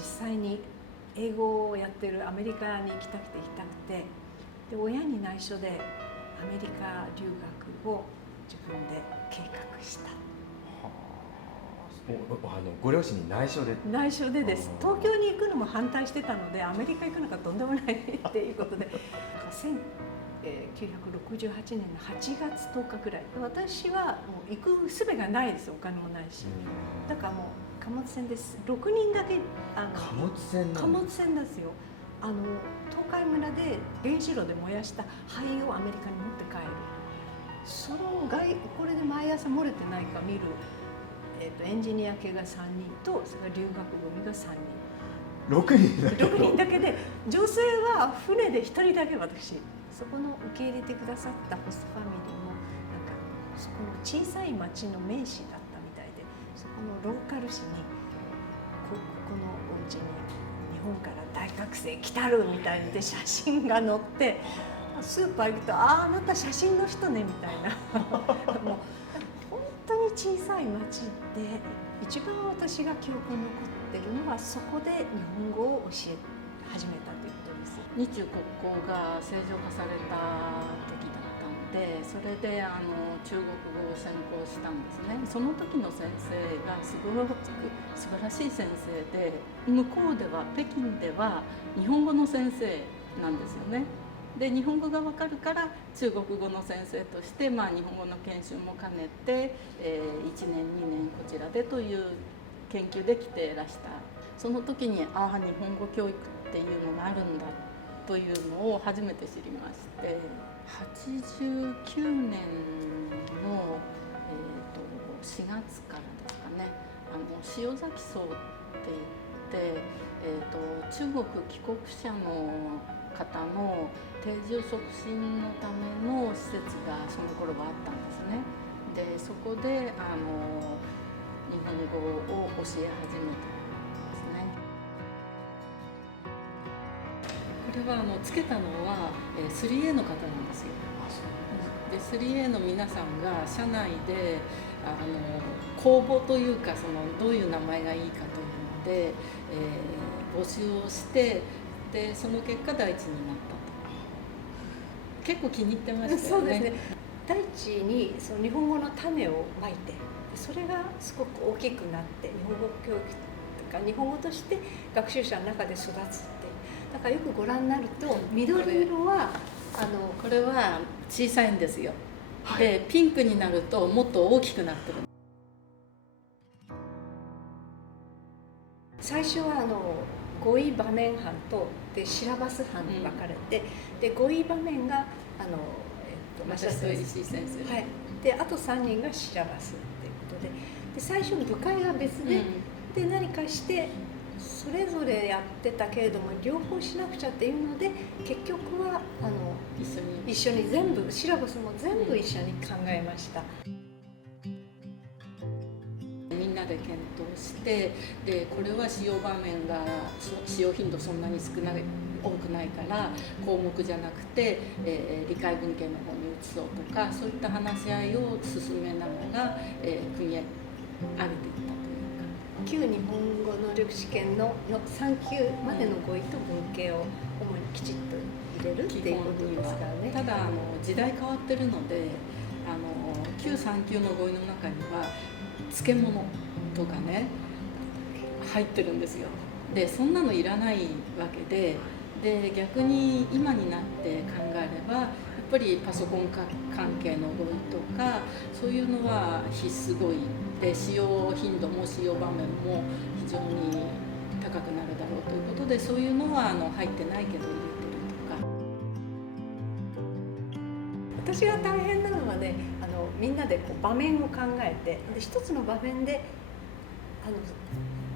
実際に英語をやってるアメリカに行きたくてで親に内緒でアメリカ留学を自分で計画した。ご両親に内緒でです。東京に行くのも反対してたのでアメリカ行くのがとんでもないっていうことで1968年の8月10日くらい私はもう行く術がないです。お金もないし、だからもう貨物船です。6人だけ貨物船ですよ。東海村で原子炉で燃やした灰をアメリカに持って帰る。これで毎朝漏れてないか見る、エンジニア系が3人とそれから留学組が3人6人だけで、女性は船で1人だけ。私そこの受け入れてくださったホストファミリーもなんかそこの小さい町の名士だったみたいで、そこのローカル誌にこのお家に日本から大学生来たるみたいで写真が載って、スーパー行くとあなた写真の人ねみたいなもう本当に小さい町で一番私が記憶に残ってるのはそこで日本語を教え始めたということです。日中国交が正常化された時だったんで、それで中国語を専攻したんですね。その時の先生がすごく素晴らしい先生で、向こうでは北京では日本語の先生なんですよね。で日本語が分かるから中国語の先生として、日本語の研修も兼ねて、1年2年こちらでという研究で来ていらした。その時に日本語教育っていうのがあるんだというのを初めて知りまして、89年の、4月からですかね、塩崎荘って言って、中国帰国者の方の定住促進のための施設がその頃はあったんですね。でそこで日本語を教え始めたんですね。これはつけたのは 3A の方なんですよ。で 3A の皆さんが社内で公募というかどういう名前がいいかというので、募集をして、でその結果第一になったと。結構気に入ってましたよね。そうですね。第一にその日本語の種をまいて、それがすごく大きくなって日本語教育とか日本語として学習者の中で育つって。だからよくご覧になると緑色はこれは小さいんですよ。はい、でピンクになるともっと大きくなってる。最初は語彙場面班とでシラバス班に分かれて、で語彙場面が増田石井先生、はい、であと3人がシラバスっていうことで、で最初部会が別で、で何かしてそれぞれやってたけれども両方しなくちゃっていうので結局は一緒に全部シラバスも全部一緒に考えました。みんなで検討して、でこれは使用場面が使用頻度そんなに多くないから項目じゃなくて、理解文献の方に移そうとか、そういった話し合いを進めながら、組み上げていったというか。旧日本語能力試験の3級までの語彙と文系を主にきちっと入れるっていうことですからね。ただ時代変わってるので旧3級の語彙の中には漬物とかね入ってるんですよ。でそんなのいらないわけで、逆に今になって考えればやっぱりパソコン関係の語彙とかそういうのは必須語彙で、使用頻度も使用場面も非常に高くなるだろうということで、そういうのは入ってないけど入れてるとか。私が大変なのはね、みんなで場面を考えて、で一つの場面で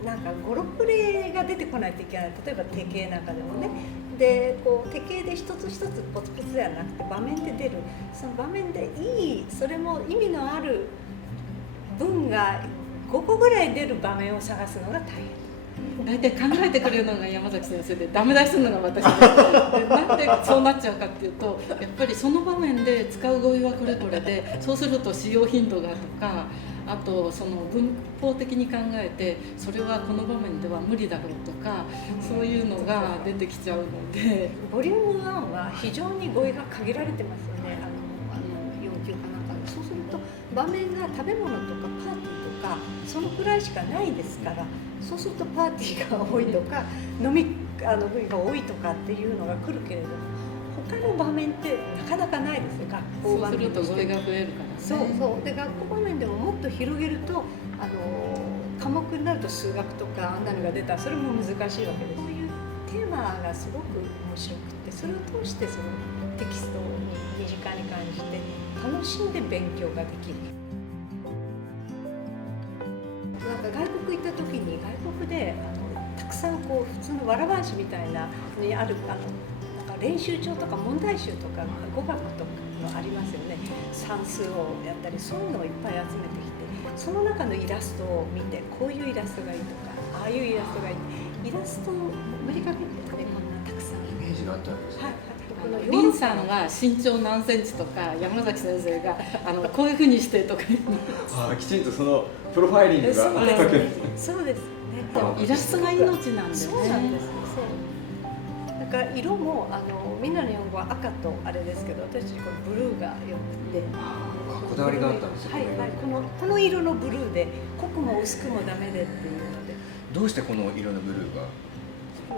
なんか56例が出てこないといけない。例えば手形なんかでもね、で手形で一つ一つポツポツではなくて場面で出る、その場面でいい、それも意味のある文が5個ぐらい出る場面を探すのが大変。大体考えてくれるのが山崎先生で、ダメ出しするのが私で、なんでそうなっちゃうかっていうと、やっぱりその場面で使う語彙はこれこれで、そうすると使用頻度がとか、あとその文法的に考えてそれはこの場面では無理だろうとか、そういうのが出てきちゃうので、ボリューム1は非常に語彙が限られてますよね。要求かなんかで、そうすると場面が食べ物とかパーティーとかそのくらいしかないですから、そうするとパーティーが多いとか飲み部位が多いとかっていうのが来るけれども、他の場面ってなかなかないですよ。学校場そうする面としてと語彙が増えるからね。そうそうで、学校場面でももっと広げると科目になると数学とかあんなのが出たらそれも難しいわけです。そういうテーマがすごく面白くて、それを通してそのテキストに身近に感じて楽しんで勉強ができる。なんか外国行った時に外国でたくさんこう普通のわらばんしみたいなにあるなんか練習帳とか問題集とか語学とかのありますよね。算数をやったりそういうのをいっぱい集めてきて、その中のイラストを見てこういうイラストがいいとかああいうイラストがいい、イラストを無理かけてね、こんなたくさんイメージがあったわけですね。はい、リンさんが身長何センチとか、山崎先生がこういうふうにしてとか言うのきちんとそのプロファイリングがあったわけですね。そうですね。イラストが命なんだよね。そうなんです。そう。だから色もみんなの日本語は赤とあれですけど、私たちこのブルーがよくて。こだわりがあったんですよ。はいはい。この色のブルーで濃くも薄くもダメでっていうので。どうしてこの色のブルーが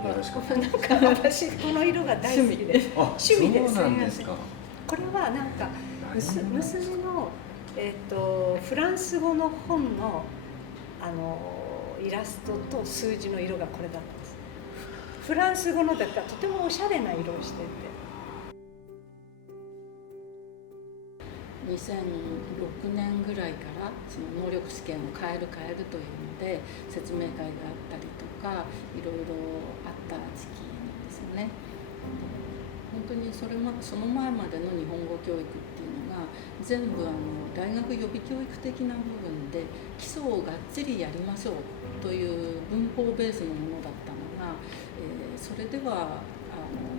よろしかったんですか。なんか私この色が大好きで。趣味です。そうなんですか。これはなんか娘のフランス語の本のイラストと数字の色がこれだったんです。フランス語のだからとてもおしゃれな色をしてて。2006年ぐらいからその能力試験を変えるというので説明会があったりとかいろいろあった時期なんですよね。本当にその前までの日本語教育っていうのが全部大学予備教育的な部分で基礎をがっちりやりましょうという文法ベースのものだったのが、それでは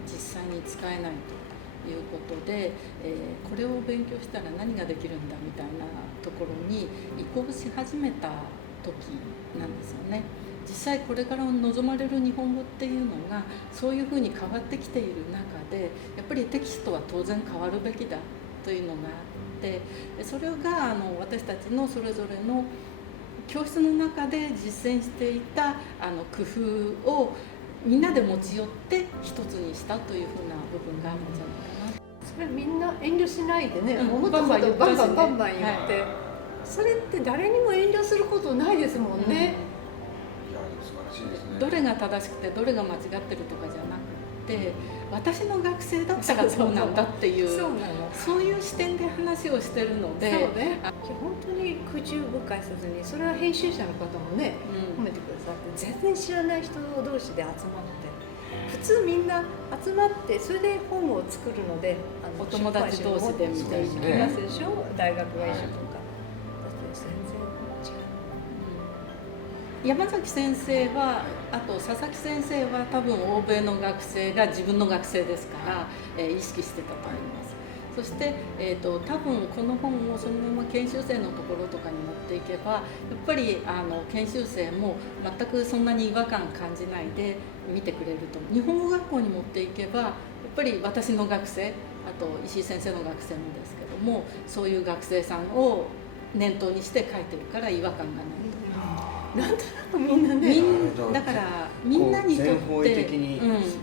実際に使えないということで、これを勉強したら何ができるんだみたいなところに移行し始めた時なんですよね。実際これから望まれる日本語っていうのがそういうふうに変わってきている中でやっぱりテキストは当然変わるべきだというのがあって、それが私たちのそれぞれの教室の中で実践していた工夫をみんなで持ち寄って一つにしたというふうな部分があるんじゃないかな。それみんな遠慮しないでね、思バンバン言ったしね、バンバン言って、それって誰にも遠慮することないですもんね。素晴らしいですね。どれが正しくてどれが間違ってるとかじゃなくて、私の学生だったらそうなんだっていうそういう視点で話をしてるので、そうね、本当に口深いせずに、それは編集者の方もね、褒めてくださって、全然知らない人同士で集まって普通みんな集まってそれで本を作るのでお友達同士で見ていきますでしょ、大学が一緒とか、だって全然違う。山崎先生はあと佐々木先生は多分欧米の学生が自分の学生ですから、意識してたと思います。そして、多分この本をそのまま研修生のところとかに持っていけばやっぱり研修生も全くそんなに違和感感じないで見てくれると。日本語学校に持っていけばやっぱり私の学生、あと石井先生の学生もですけども、そういう学生さんを念頭にして書いてるから違和感がないと。なんとなくみんなね、だからみんなにとって全方位的に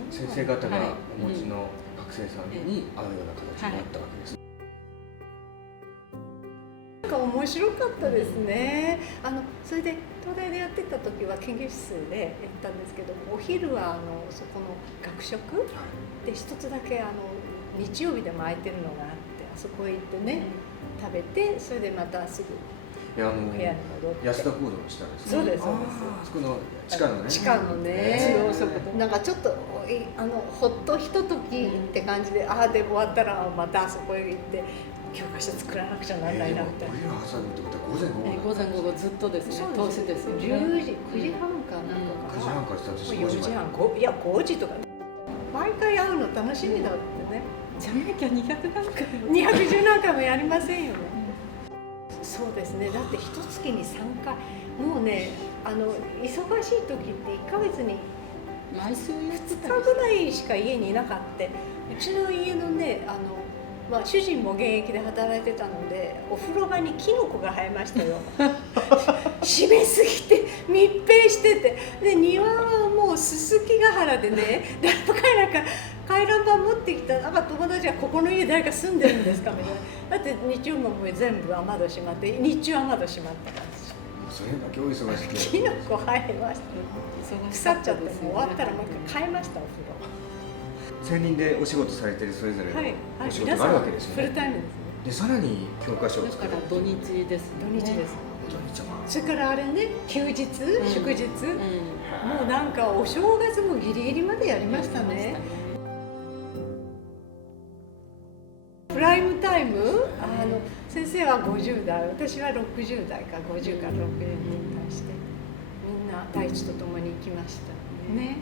先生方がお持ちの学生さんに合うような形になったわけです。なんか面白かったですね。それで東大でやってた時は研究室でやったんですけど、お昼はそこの学食で一つだけ日曜日でも空いてるのがあって、あそこへ行ってね食べて、それでまたすぐ部屋に戻って。安田講堂の下ですね。そうですそうです。そこの地下のね。地下のね。なんかちょっとほっとひとときって感じで、で終わったらまたあそこへ行って教科書作らなくちゃならないなみたいな。お昼挟むってことは午前午後ずっとですね。投資ですよね。10時、9時半かなんか9時半からスタートして4時半、いや5時とか。毎回会うの楽しみだってね。じゃなきゃ200何回も210何回もやりませんよね。そうですね。だって一月に3回、もうね、忙しい時って1ヶ月に毎週言って2たり日ぐらいしか家にいなかった。うちの家のね、主人も現役で働いてたので、お風呂場にキノコが生えましたよ。締めすぎて密閉してて、で庭はもうすすきが原でね、誰も回覧板持ってきたなんか友達がここの家誰か住んでるんですかみたいな。だって日曜も全部雨戸閉まって、日中雨戸閉まったからですよ。それだけお忙しくてキノコ生えました。腐っちゃって、もう終わったらもう一回変えました、お風呂。専任でお仕事されてるそれぞれのお仕事があるわけですよね。フルタイムですね。でさらに教科書をだ作る。から土日ですね。土日です。土日はそれからあれね、休日、祝日、もうなんかお正月もギリギリまでやりましたね。プライムタイム、先生は50代、私は60代か50から60に対して、みんな大地と共に行きましたね。